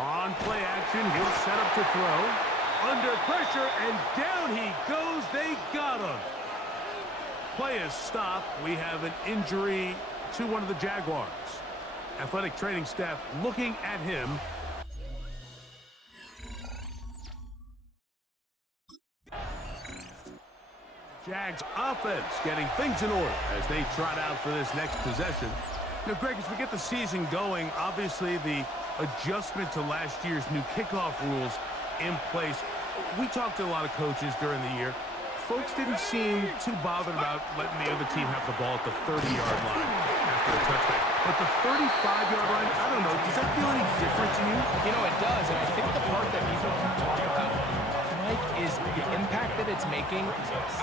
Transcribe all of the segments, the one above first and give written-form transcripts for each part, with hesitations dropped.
On play action, he'll set up to throw. Under pressure, and down he goes. They got him. Play is stopped. We have an injury to one of the Jaguars. Athletic training staff looking at him. Jags offense getting things in order as they trot out for this next possession. Now, Greg, as we get the season going, obviously the adjustment to last year's new kickoff rules in place. We talked to a lot of coaches during the year. Folks didn't seem too bothered about letting the other team have the ball at the 30-yard line after a touchdown. But the 35-yard line, I don't know, does that feel any different to you? You know, it does, and I think the part that people can talk about, Mike, is the impact that it's making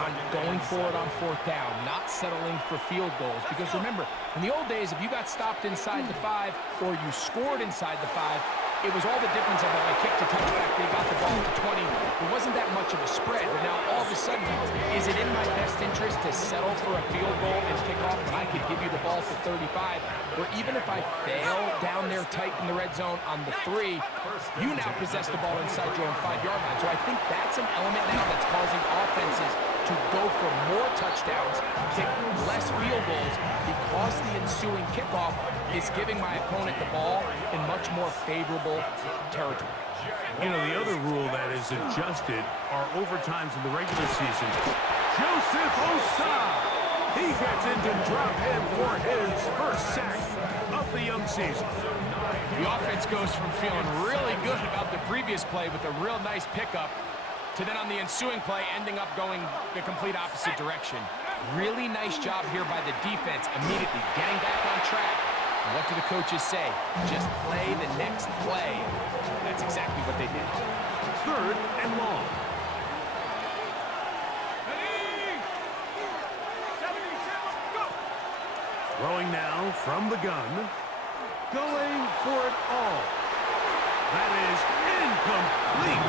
on going forward on fourth down, not settling for field goals. Because remember, in the old days, if you got stopped inside the 5 or you scored inside the 5, it was all the difference of if they kicked a touchback, they got the ball at the 20. It wasn't that much of a spread, but now all of a sudden, is it in my best interest to settle for a field goal and kick off when I could give you the ball for 35? Or even if I fail down there tight in the red zone on the 3, you now possess the ball inside your own 5-yard line. So I think that's an element now that's causing offenses to go for more touchdowns, kick less field goals, because the ensuing kickoff is giving my opponent the ball in much more favorable territory. You know, the other rule that is adjusted are overtimes in the regular season. Joseph Osai, he gets into drop in for his first sack of the young season. The offense goes from feeling really good about the previous play with a real nice pickup to then on the ensuing play ending up going the complete opposite direction. Really nice job here by the defense, immediately getting back on track. And what do the coaches say? Just play the next play. That's exactly what they did. 3rd and long. Throwing now from the gun. Going for it all. That is incomplete.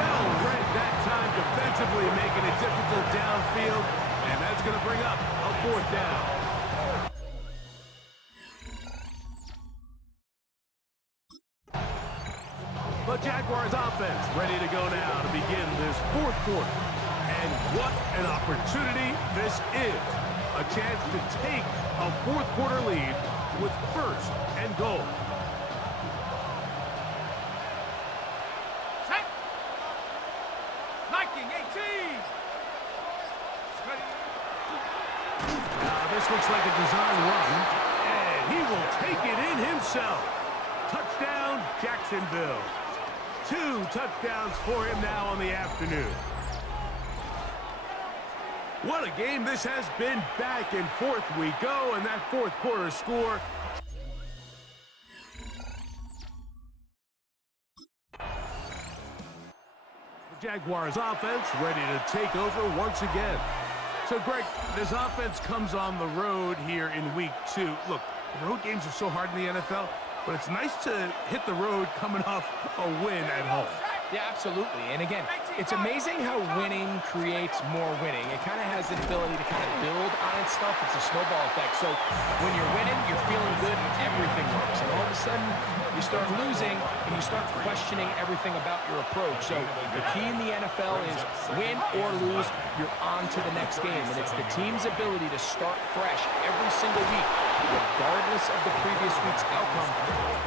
Well read that time defensively, making it difficult downfield. And that's going to bring up a 4th down. The Jaguars offense ready to go now to begin this 4th quarter. And what an opportunity this is. A chance to take a 4th quarter lead with 1st and goal. Set. Liking 18. Now this looks like a design run. And he will take it in himself. Touchdown, Jacksonville. 2 touchdowns for him now on the afternoon. What a game this has been. Back and forth we go, and that 4th quarter score. The Jaguars offense ready to take over once again. So, Greg, this offense comes on the road here in week 2. Look, road games are so hard in the NFL, but it's nice to hit the road coming off a win at home. Yeah, absolutely. And again, it's amazing how winning creates more winning. It kind of has the ability to kind of build on its stuff. It's a snowball effect. So when you're winning, you're feeling good, everything works. And all of a sudden, you start losing, and you start questioning everything about your approach. So the key in the NFL is win or lose, you're on to the next game. And it's the team's ability to start fresh every single week, regardless of the previous week's outcome.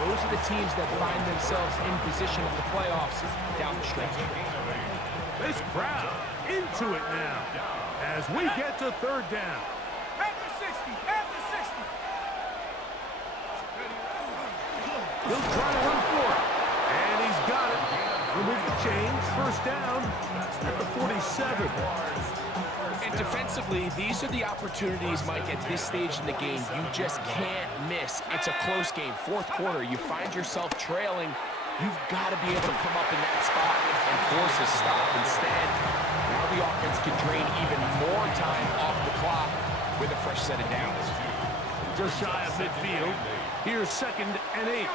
Those are the teams that find themselves in position of the playoffs down the stretch. This crowd into it now as we get to 3rd down. At the 60. At the 60. He'll try to run for it. And he's got it. Remove the chains. 1st down at the 47. And defensively, these are the opportunities, Mike, at this stage in the game you just can't miss. It's a close game. 4th quarter, you find yourself trailing. You've got to be able to come up in that spot and force a stop. Instead, now the offense can drain even more time off the clock with a fresh set of downs. Just shy of midfield. Here's 2nd and 8.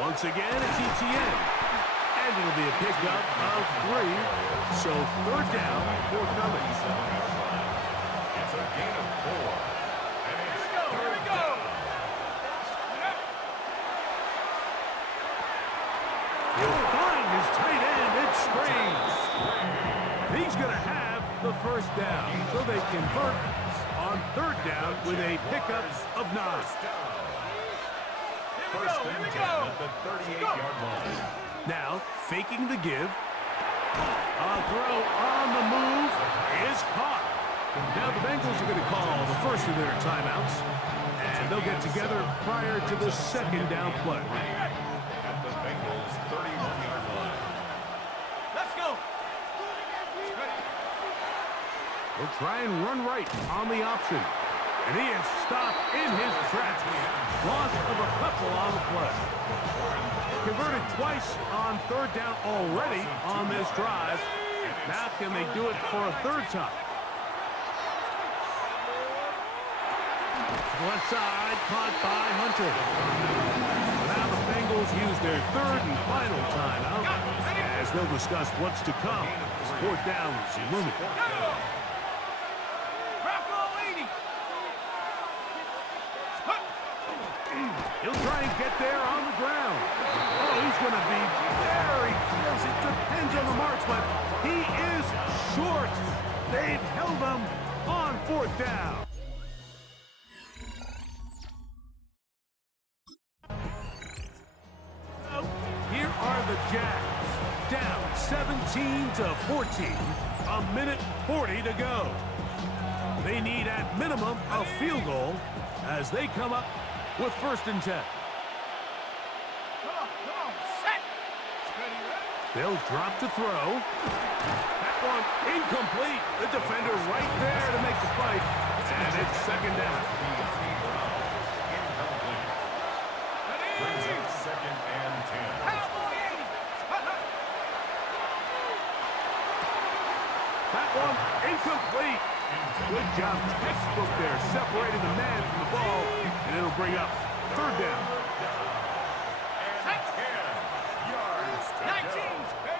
Once again, it's ETN. And it'll be a pickup of 3. So 3rd down, forthcoming. It's a gain of 4. Here we go. He'll find his tight end. It's Strange. He's going to have the first down. So they convert on third down with a pickup of 9. Here we go. At the 38-yard line. Now, faking the give. A throw on the move is caught. Now the Bengals are going to call the first of their timeouts, and they'll get together prior to the second down play. At the Bengals' 31-yard line. Let's go. They'll try and run right on the option. And he is stopped in his tracks. Loss of a couple on the play. Converted twice on third down already on this drive. Now can they do it for a third time? Left side, caught by Hunter. Now the Bengals use their third and final timeout as they'll discuss what's to come. Fourth down is limited. He'll try and get there on the ground. Oh, he's going to be very close. It depends on the marks, but he is short. They've held him on fourth down. So, here are the Jags. Down 17-14. A minute 40 to go. They need at minimum a field goal as they come up with first and 10. Come on, set. They'll drop to throw. That one incomplete. The defender right there to make the fight. And it's second down. Brings up second and 10. That one incomplete. Good job. Textbook there. Separating the man from the ball. And it'll bring up third down. And 10 yards to 19. go.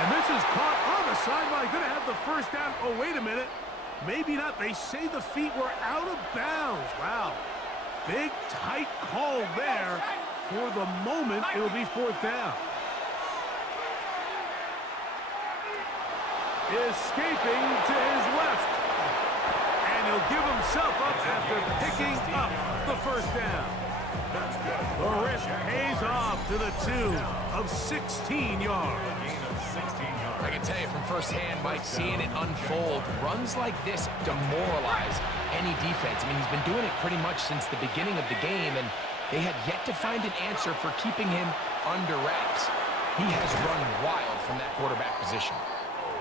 And this is caught on the sideline. Going to have the first down. Oh, wait a minute. Maybe not. They say the feet were out of bounds. Wow. Big, tight call there. For the moment, it'll be fourth down. Escaping to his left. And he'll give himself up after picking up the first down. The risk pays off to the tune of 16 yards. Gain of 16 yards. I can tell you from firsthand, Mike, seeing it unfold, runs like this demoralize any defense. I mean, he's been doing it pretty much since the beginning of the game, and they have yet to find an answer for keeping him under wraps. He has run wild from that quarterback position.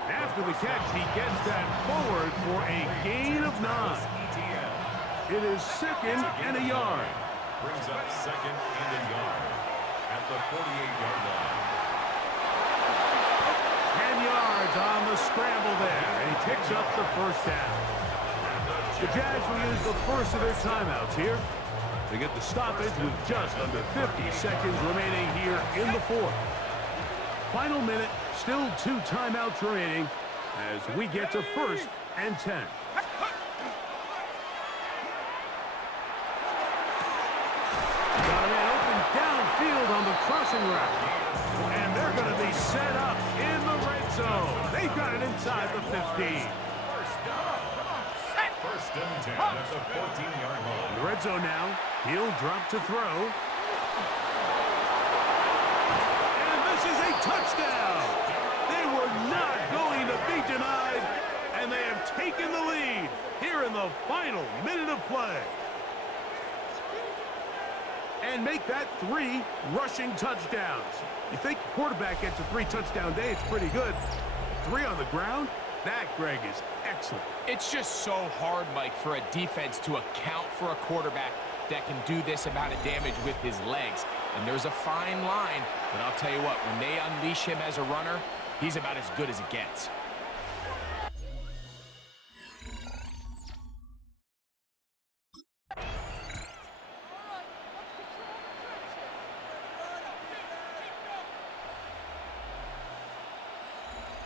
After the catch, he gets that forward for a gain of 9. It is second and a yard. Brings up second and a yard at the 48-yard line. 10 yards on the scramble there, and he picks up the first down. The Jags will use the first of their timeouts here. They get the stoppage with just under 50 seconds remaining here in the fourth. Final minute, still 2 timeouts remaining as we get to first and 10. Got a man open downfield on the crossing route. And they're going to be set up in the red zone. They've got it inside the 15. First and 10 at the 14-yard line. The red zone now. He'll drop to throw. This is a touchdown. They were not going to be denied, and they have taken the lead here in the final minute of play. And make that 3 rushing touchdowns. You think the quarterback gets a 3-touchdown day, it's pretty good. 3 on the ground, that, Greg, is excellent. It's just so hard, Mike, for a defense to account for a quarterback that can do this amount of damage with his legs. And there's a fine line, but I'll tell you what, when they unleash him as a runner, he's about as good as it gets.